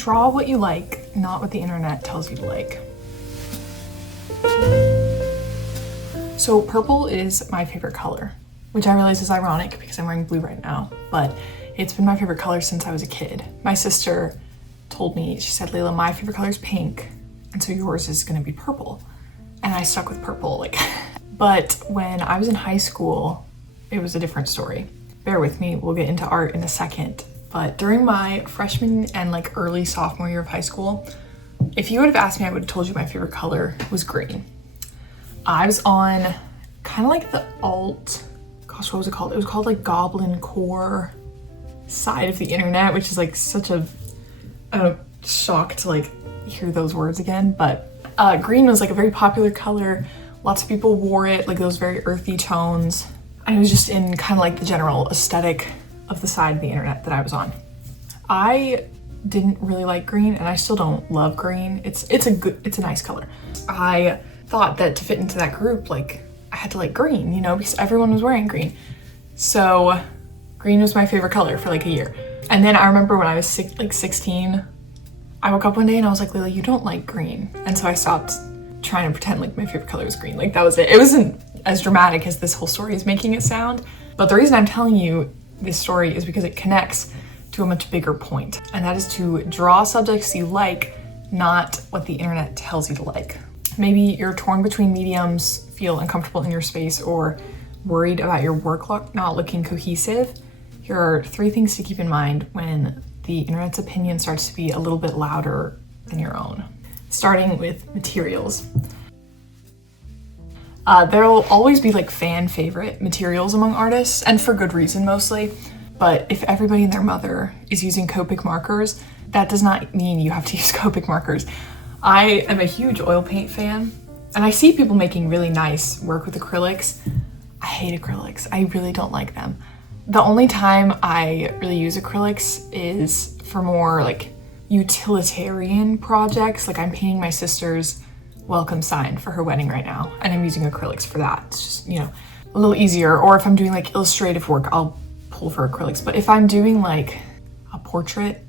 Draw what you like, not what the internet tells you to like. So purple is my favorite color, which I realize is ironic because I'm wearing blue right now, but it's been my favorite color since I was a kid. My sister told me, she said, Layla, my favorite color is pink, and so yours is gonna be purple. And I stuck with purple, But when I was in high school, it was a different story. Bear with me, we'll get into art in a second. But during my freshman and early sophomore year of high school, if you would have asked me, I would have told you my favorite color was green. I was on kind of the alt, gosh, what was it called? It was called Goblin Core side of the internet, which is such a shock to hear those words again. But green was a very popular color. Lots of people wore it, those very earthy tones. And it was just in kind of the general aesthetic of the side of the internet that I was on. I didn't really like green, and I still don't love green. It's a nice color. I thought that to fit into that group, I had to like green, because everyone was wearing green. So green was my favorite color for a year. And then I remember when I was 16, I woke up one day and I was like, Layla, you don't like green. And so I stopped trying to pretend my favorite color was green. That was it. It wasn't as dramatic as this whole story is making it sound. But the reason I'm telling you this story is because it connects to a much bigger point. And that is to draw subjects you like, not what the internet tells you to like. Maybe you're torn between mediums, feel uncomfortable in your space, or worried about your work not looking cohesive. Here are 3 things to keep in mind when the internet's opinion starts to be a little bit louder than your own. Starting with materials. There'll always be fan favorite materials among artists, and for good reason mostly. But if everybody and their mother is using Copic markers, that does not mean you have to use Copic markers. I am a huge oil paint fan, and I see people making really nice work with acrylics. I hate acrylics. I really don't like them. The only time I really use acrylics is for more utilitarian projects. I'm painting my sister's welcome sign for her wedding right now, and I'm using acrylics for that. It's just, a little easier. Or if I'm doing illustrative work, I'll pull for acrylics. But if I'm doing a portrait,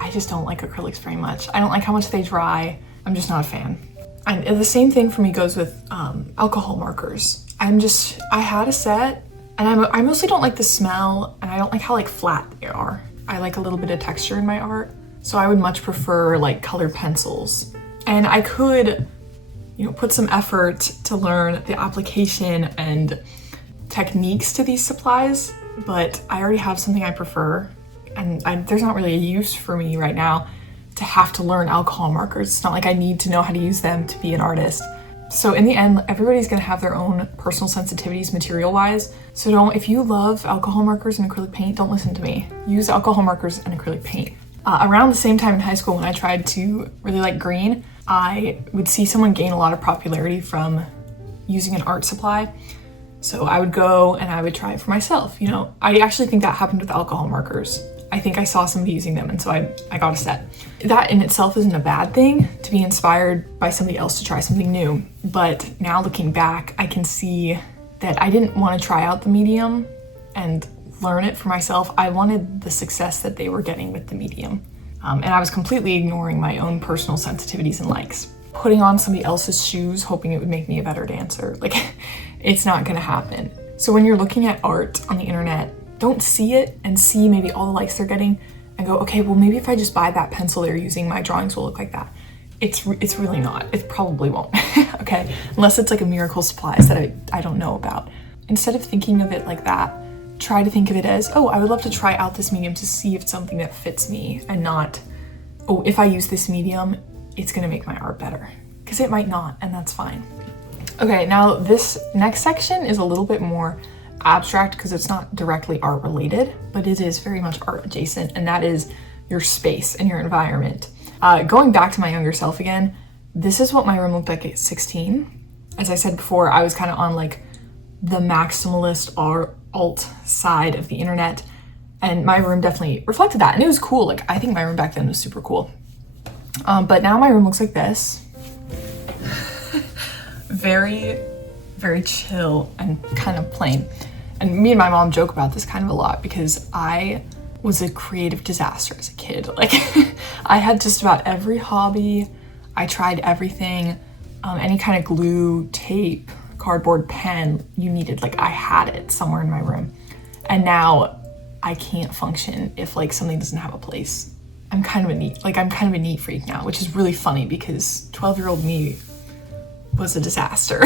I just don't like acrylics very much. I don't like how much they dry. I'm just not a fan. And the same thing for me goes with alcohol markers. I had a set, and I mostly don't like the smell, and I don't like how flat they are. I like a little bit of texture in my art, so I would much prefer colored pencils. And I could, put some effort to learn the application and techniques to these supplies, but I already have something I prefer, and there's not really a use for me right now to have to learn alcohol markers. It's not like I need to know how to use them to be an artist. So in the end, everybody's gonna have their own personal sensitivities material-wise. So if you love alcohol markers and acrylic paint, don't listen to me. Use alcohol markers and acrylic paint. Around the same time in high school when I tried to really like green, I would see someone gain a lot of popularity from using an art supply. So I would go and I would try it for myself. I actually think that happened with alcohol markers. I think I saw somebody using them, and so I got a set. That in itself isn't a bad thing, to be inspired by somebody else to try something new. But now looking back, I can see that I didn't want to try out the medium and learn it for myself. I wanted the success that they were getting with the medium. And I was completely ignoring my own personal sensitivities and likes. Putting on somebody else's shoes, hoping it would make me a better dancer. It's not gonna happen. So when you're looking at art on the internet, don't see it and see maybe all the likes they're getting and go, okay, well maybe if I just buy that pencil they're using, my drawings will look like that. It's really not. It probably won't, okay? Unless it's a miracle supplies that I don't know about. Instead of thinking of it like that, try to think of it as, oh, I would love to try out this medium to see if it's something that fits me, and not, oh, if I use this medium, it's gonna make my art better. Because it might not, and that's fine. Okay, now this next section is a little bit more abstract because it's not directly art related, but it is very much art adjacent, and that is your space and your environment. Going back to my younger self again, this is what my room looked like at 16. As I said before, I was kind of on the maximalist alt side of the internet, and my room definitely reflected that, and it was cool. I think my room back then was super cool. But now my room looks like this. Very, very chill and kind of plain. And me and my mom joke about this kind of a lot because I was a creative disaster as a kid. I had just about every hobby. I tried everything. Any kind of glue, tape, cardboard, pen you needed, like I had it somewhere in my room. And now I can't function if like something doesn't have a place. I'm kind of a neat freak now, which is really funny because 12-year-old me was a disaster.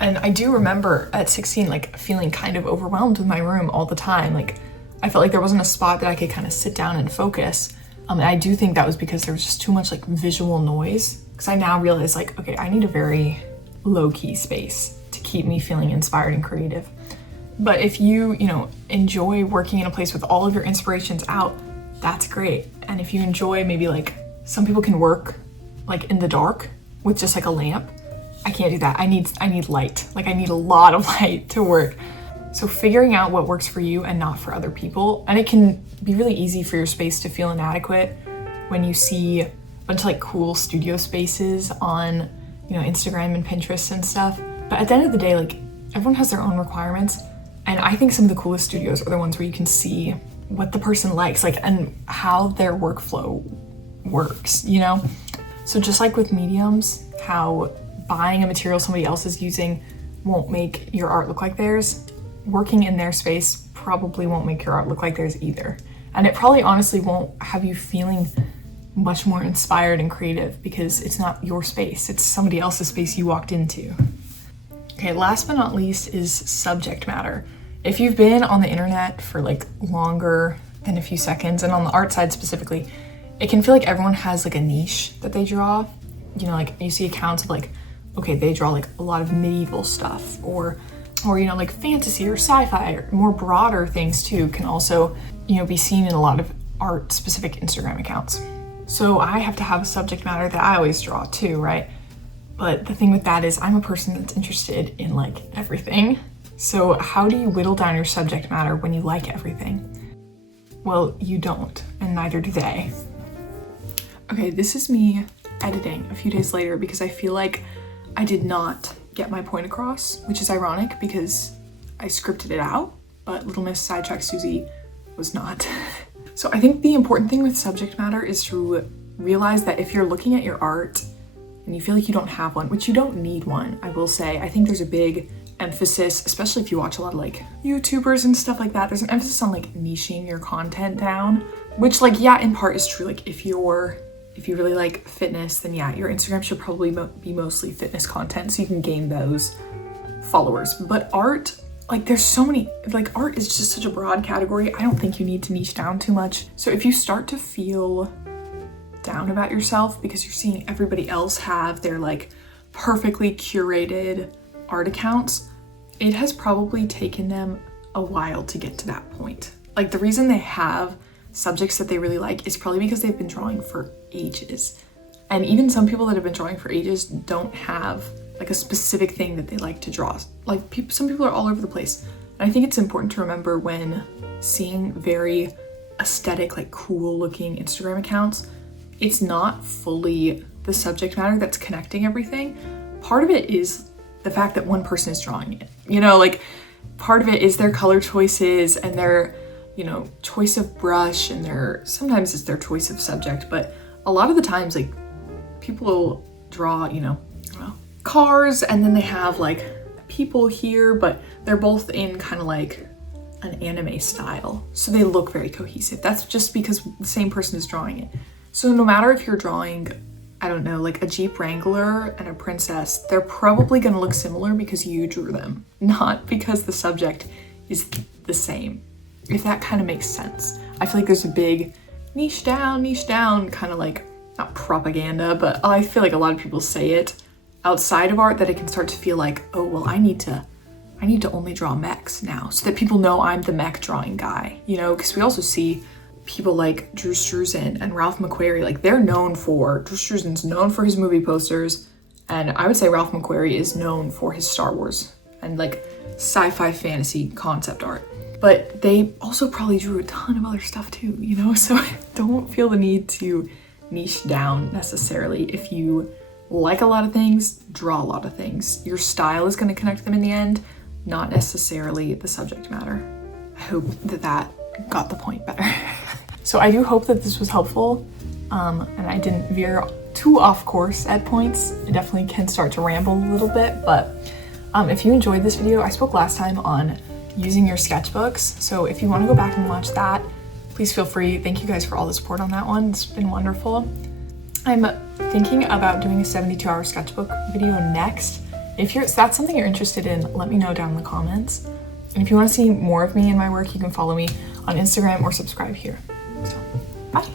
And I do remember at 16, like feeling kind of overwhelmed with my room all the time. Like I felt like there wasn't a spot that I could kind of sit down and focus. And I do think that was because there was just too much like visual noise. Because I now realize like, okay, I need a very low-key space to keep me feeling inspired and creative. But if you enjoy working in a place with all of your inspirations out, that's great. And if you enjoy maybe like, some people can work like in the dark with just like a lamp. I can't do that. I need light. Like I need a lot of light to work. So figuring out what works for you and not for other people. And it can be really easy for your space to feel inadequate when you see a bunch of like cool studio spaces on, Instagram and Pinterest and stuff. But at the end of the day, like everyone has their own requirements. And I think some of the coolest studios are the ones where you can see what the person likes, like, and how their workflow works, So just like with mediums, how buying a material somebody else is using won't make your art look like theirs, working in their space probably won't make your art look like theirs either. And it probably honestly won't have you feeling much more inspired and creative because it's not your space, it's somebody else's space you walked into. Okay, last but not least is subject matter. If you've been on the internet for like longer than a few seconds, and on the art side specifically, it can feel like everyone has like a niche that they draw. Like you see accounts of like, okay, they draw like a lot of medieval stuff or like fantasy or sci-fi or more broader things too can also, be seen in a lot of art specific Instagram accounts. So I have to have a subject matter that I always draw too, right? But the thing with that is I'm a person that's interested in like everything. So how do you whittle down your subject matter when you like everything? Well, you don't, and neither do they. Okay, this is me editing a few days later because I feel like I did not get my point across, which is ironic because I scripted it out, but Little Miss Sidetrack Susie was not. So I think the important thing with subject matter is to realize that if you're looking at your art and you feel like you don't have one, which you don't need one, I will say, I think there's a big emphasis, especially if you watch a lot of like YouTubers and stuff like that, there's an emphasis on like niching your content down, which like, yeah, in part is true. Like if you really like fitness, then yeah, your Instagram should probably be mostly fitness content so you can gain those followers. But art, like there's so many, like art is just such a broad category. I don't think you need to niche down too much. So if you start to feel down about yourself because you're seeing everybody else have their like perfectly curated art accounts, it has probably taken them a while to get to that point. Like the reason they have subjects that they really like is probably because they've been drawing for ages. And even some people that have been drawing for ages don't have like a specific thing that they like to draw. Like some people are all over the place. And I think it's important to remember when seeing very aesthetic, like cool looking Instagram accounts, it's not fully the subject matter that's connecting everything. Part of it is the fact that one person is drawing it. Like part of it is their color choices and their, choice of brush and sometimes it's their choice of subject, but a lot of the times like people will draw, cars and then they have like people here, but they're both in kind of like an anime style. So they look very cohesive. That's just because the same person is drawing it. So no matter if you're drawing, I don't know, like a Jeep Wrangler and a princess, they're probably gonna look similar because you drew them, not because the subject is the same. If that kind of makes sense. I feel like there's a big niche down kind of like, not propaganda, but I feel like a lot of people say it outside of art that it can start to feel like, oh, well, I need to only draw mechs now so that people know I'm the mech drawing guy, because we also see people like Drew Struzan and Ralph McQuarrie, like Drew Struzan's known for his movie posters, and I would say Ralph McQuarrie is known for his Star Wars and like sci-fi fantasy concept art. But they also probably drew a ton of other stuff too, so don't feel the need to niche down necessarily. If you like a lot of things, draw a lot of things. Your style is going to connect them in the end, not necessarily the subject matter. I hope that got the point better. So I do hope that this was helpful. and I didn't veer too off course at points. I definitely can start to ramble a little bit, but if you enjoyed this video, I spoke last time on using your sketchbooks, so if you want to go back and watch that, please feel free. Thank you guys for all the support on that one. It's been wonderful. I'm thinking about doing a 72-hour sketchbook video next. If that's something you're interested in, let me know down in the comments. And if you want to see more of me and my work, you can follow me on Instagram or subscribe here. So, bye.